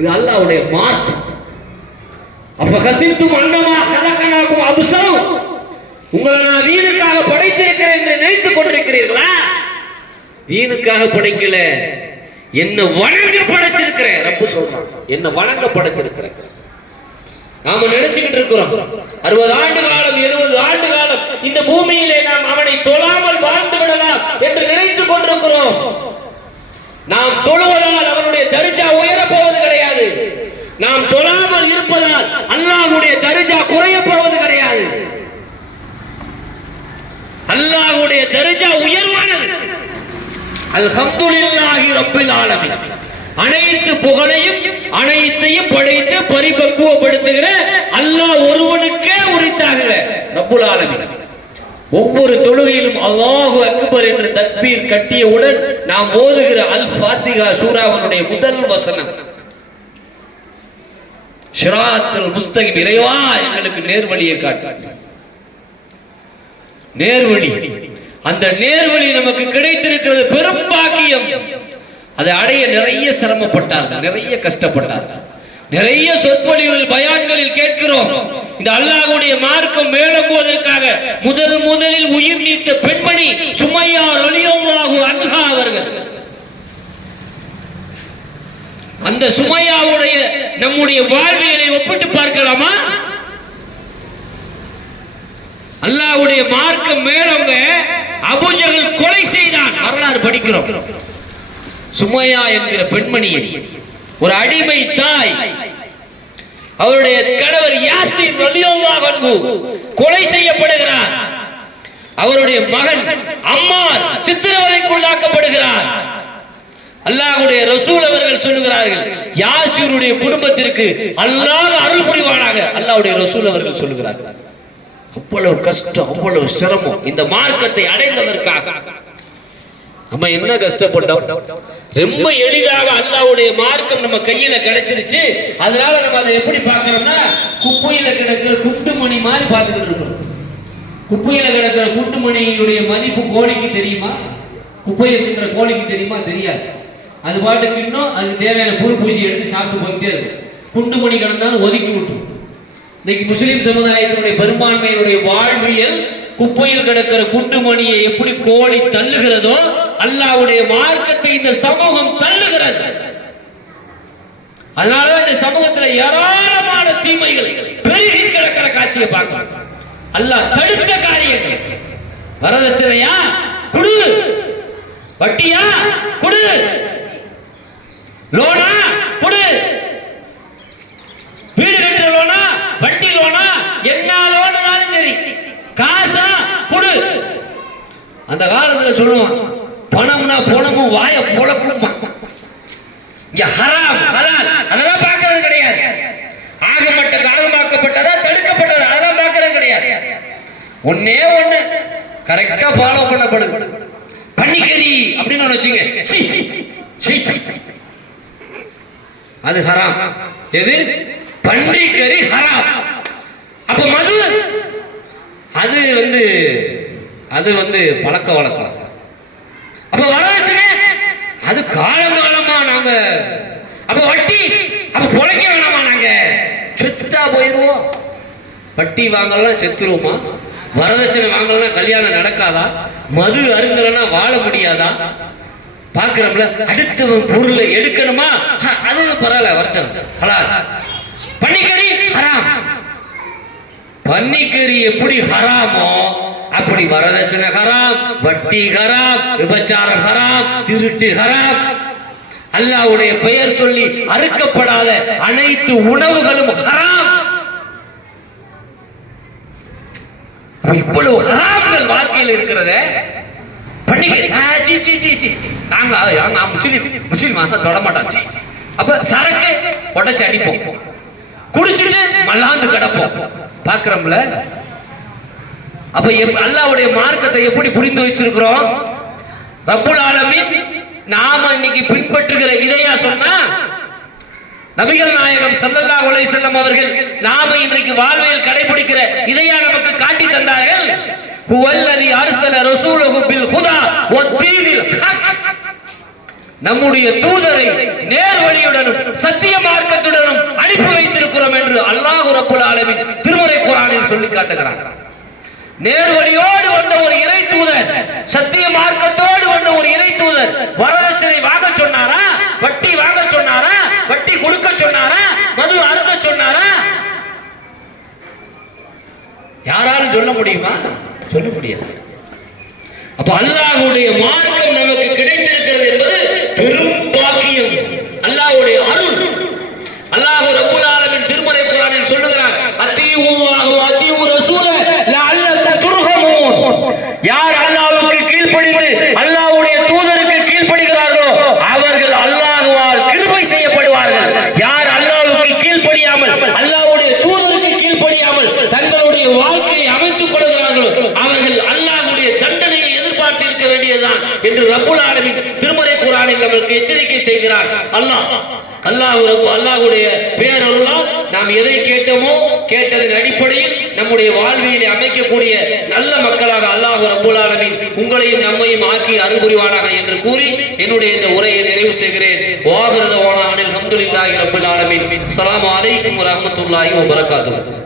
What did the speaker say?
இது அல்லாஹ்வுடைய மார்க். அஃபஹசிப்தும் அன்னமா ஹலகனாகும் அப்ஸம், உங்களை நான் வீணுக்காக படைத்திருக்கிறேன் என்று நினைத்துக் கொண்டிருக்கிறீர்களா? வீணுக்காக படைக்கல, என்ன வணங்க படைச்சிருக்கிறேன். ரப்பு சொல்றான், என்ன வணங்க படைச்சிருக்கிறேன். நாம நினைச்சுக்கிட்டு இருக்கிறோம் 60 ஆண்டு காலம் 70 ஆண்டு காலம் இந்த பூமியிலே நாம் அவனை தொழாமல் வாழ்ந்து விடலாம் என்று நினைத்துக் கொண்டிருக்கிறோம். நாம் தொழுவதால் அவனுடைய தர்ஜா உயரப் போவது கிடையாது. நாம் தொழாமல் இருப்பதால் அல்லாஹ்வுடைய தர்ஜா குறைய போவது கிடையாது. அல்லாஹ்வுடைய தர்ஜா உயர்வானது. அல்ஹம்துலில்லாஹி ரப்பில் ஆலமீன். அனைத்து புகழையும் அனைத்தையும் படைத்து பரிபக்குவப்படுத்துகிற அல்லாஹ் ஒருவனுக்கே உரித்தாகுக ரப்புல் ஆலமீன். ஒவ்வொரு தொழுகையிலும் அல்லாஹு அக்பர் என்று தக்பீர் கட்டியவுடன் நாம் ஓதுகிற அல் ஃபாத்திஹா சூராவினுடைய முதல் வசனம், ஷிராத்துல் முஸ்தகீம், இறைவா எங்களுக்கு நேர்வழியை காட்டு. நேர்வழி, அந்த நேர்வழி நமக்கு கிடைத்திருக்கிறது பெரும் பாக்கியம். அதை அடைய நிறைய சிரமப்பட்டார்கள், நிறைய கஷ்டப்பட்டார்கள். நிறைய சொற்பொழிவுகள் பயான்களில் கேட்கிறோம். இந்த அல்லாஹ்வுடைய மார்க்கம் மேலோங்குவதற்காக முதலில் உயிர் நீத்த பெண்மணி சுமையா ரலியல்லாஹு அன்ஹா அவர்கள். அந்த சுமையாவுடைய நம்முடைய வாழ்வியலை ஒப்பிட்டு பார்க்கலாமா? அல்லாஹ்வுடைய மார்க்கம் மேலோங்க அபூஜஹல் கொலை செய்தான், வரலாறு படிக்கிறோம். சுமையா என்கிற பெண்மணியை, ஒரு அடிமை தாய், அவருடைய கணவர் யாசிர் ரலியல்லாஹு அன்ஹு கொலை செய்யப்படுகிறார். அவருடைய மகன் அம்மார் சித்திரவதைக்குள்ளாக்கப்படுகிறார். அல்லாஹ்வுடைய ரசூல் அவர்கள் சொல்லுகிறார்கள், யாசிருடைய குடும்பத்திற்கு அல்லாஹ் அருள் புரிவானாக. அல்லாஹ்வுடைய ரசூல் அவர்கள் சொல்லுகிறார்கள். அவ்வளவு கஷ்டம், அவ்வளவு சிரமம் இந்த மார்க்கத்தை அடைந்ததற்காக. நம்ம என்ன கஷ்டப்பட்டோம். ரொம்ப எளிதாக அல்லாஹ்வுடைய மார்க்கம் நம்ம கையில கிடைச்சிருச்சு. அதனால நம்ம அதை எப்படி பார்க்கிறோம்னா, குப்பையில கிடக்கிற குண்டுமணி மாதிரி பார்த்துக்கிட்டு இருக்கோம். குப்பையில கிடக்கிற குண்டுமணியுடைய மதிப்பு கோழிக்கு தெரியுமா? குப்பையை தின்ற கோழிக்கு தெரியுமா? தெரியாது. அது பாட்டுக்கு இன்னும் அதுக்கு தேவையான புழு பூச்சி எடுத்து சாப்பிட்டு போயிட்டே இருக்கு. குண்டுமணி கிடந்தாலும் ஒதுக்கி விட்டுரும். இன்னைக்கு முஸ்லிம் சமுதாயத்தினுடைய பெரும்பான்மையினுடைய வாழ்வியல் குப்பையில் கிடக்கிற குண்டுமணியை எப்படி கோழி தள்ளுகிறதோ அல்லாஹ்வுடைய மார்க்கத்தை இந்த சமூகம் தள்ளுகிறது. அதனாலதான் இந்த சமூகத்துல ஏராளமான தீமைகள் பெருகி கிடக்கிற காட்சியை பார்க்கிறோம். அல்லாஹ் தடுத்த காரியங்கள், வரதட்சணையா குடு, வட்டியா குடு, லோனா குடு, வீடு கட்டுற லோனா, வண்டி லோனா, என்ன லோனாலும் சரி, காசா குடு. அந்த காலத்துல சொல்லுவான், பணம்னா பணமும் வாய பொழப்புமா. இங்க ஹராம் ஹலால் அதெல்லாம் பார்க்கறது கிடையாது. ஆகமாக்கப்பட்டதா தடுக்கப்பட்டதா அதெல்லாம் பார்க்கறது கிடையாது. ஒன்னே ஒண்ணு கரெக்டா ஃபாலோ பண்ணப்படுது. பன்னிக்கறி அப்படின்னு ஒண்ணு வச்சுங்க, அது ஹராம். எது? பன்னிக்கறி ஹராம். அப்ப மது, அது பழக்க வழக்கம். அப்ப வரதட்சணை அது காலங்காலமா நாங்க. அப்ப வட்டி, அப்ப பொழைக்க வேணாமா? நாங்க செத்தா போயிருவோம். வட்டி வாங்கலாம் செத்துருவோமா? வரதட்சணை வாங்கலாம் கல்யாணம் நடக்காதா? மது அருந்தலனா வாழ முடியாதா? பாக்குறோம்ல, அடுத்தவன் பொருளை எடுக்கணுமா? அது பரவாயில்ல, வரட்டும், ஹலால். பன்னிக்கறி ஹராம். பன்னிக்கறி எப்படி ஹராமோ அப்படி வரதட்சணை ஹராம், வட்டி ஹராம், விபச்சாரம் ஹராம், திருட்டு ஹராம். அல்லாஹ்வுடைய பெயர் சொல்லி அறுக்கப்படாத அனைத்து உணவுகளும் ஹராம். இவ்வளவு ஹராம்கள் வாழ்க்கையில் இருக்கிறத பன்னிக்கறி நாங்க முஸ்லிம் தொட மாட்டோம். அப்ப சரக்கு உடைச்சு அடிப்போம், குடிச்சிட்டு மல்லாந்து கிடப்போம். பாக்குறோம்ல. அப்ப அல்லாஹ்வுடைய மார்க்கத்தை எப்படி புரிந்து வச்சிருக்கிறோம்? ரப்புல் ஆலமீன் நாம இன்னைக்கு பின்பற்றுகிற இதையா சொன்னா, நபிகள் நாயகம் ஸல்லல்லாஹு அலைஹி வஸல்லம் அவர்கள் நாம இன்றைக்கு வாழ்வில் கடைபிடிக்கிற இதையா நமக்கு காட்டி தந்தார்கள். ஹுவல்லதி அர்ஸல ரசூலஹு பில் ஹுதா வத்தீனில் ஹக். நம்முடைய தூதரை நேர்வழியுடனும் சத்திய மார்க்க சொல்லி காட்டுகிறான். நேர்வழியோடு வந்த ஒரு இறை தூதர், சத்திய மார்க்கத்தோடு வந்த ஒரு இறை தூதர் வரதட்சணை வாங்க சொன்னாரா? வட்டி வாங்க சொன்னாரா? வட்டி கொடுக்க சொன்னாரா? மது அருந்த சொன்னாரா? யாராலும் சொல்ல முடியுமா? சொல்ல முடியாது. அப்ப அல்லாஹ்வுடைய மார்க்கம் நமக்கு கிடைத்திருக்கிறது என்பது பெரும் பாக்கியம், அல்லாஹ்வுடைய அருள். அல்லாஹ் ரப்பல் ஆலமீன் திருமறை குர்ஆனில் சொல்லுகிறார், அத்தீஉல்லாஹ வ அத்தீஉ ரசூல லஅல்லக்கும் துர்ஹமூன். யார் அல்லாஹ்வுக்கு கீழ்ப்படிந்து அல்லாஹ்வுடைய தூதருக்கு கீழ்ப்படிகிறார்களோ அவர்கள் அல்லாஹ்வால் கிருபை செய்யப்படுவார்கள். யார் அல்லாஹ்வுக்கு கீழ்ப்படியாமல் அல்லாஹ்வுடைய தூதருக்கு கீழ்ப்படியாமல் தங்களுடைய வாழ்க்கையை அமைத்துக் கொள்கிறார்களோ அவர்கள் அல்லாஹ்வுடைய தண்டனையை எதிர்பார்த்து இருக்க வேண்டியதுதான் என்று ரப்பல் ஆலமீன் திருமறை குர்ஆனில் நமக்கு எச்சரிக்கை செய்கிறார். அல்லாஹ்வுடைய பேரருளால் நாம் எதை கேட்டோமோ கேட்டதன் அடிப்படையில் நம்முடைய வாழ்வியலை அமைக்கக்கூடிய நல்ல மக்களாக அல்லாஹ் ரப்பல் ஆலமீன் உங்களையும் நம்மையும் ஆக்கி அருள் புரிவானாக என்று கூறி என்னுடைய இந்த உரையை நிறைவு செய்கிறேன். வாஹிரு தஅவானா அல்ஹம்துலில்லாஹி ரப்பில் ஆலமீன். அஸ்ஸலாமு அலைக்கும் வ ரஹ்மத்துல்லாஹி வ பரகாத்துஹு.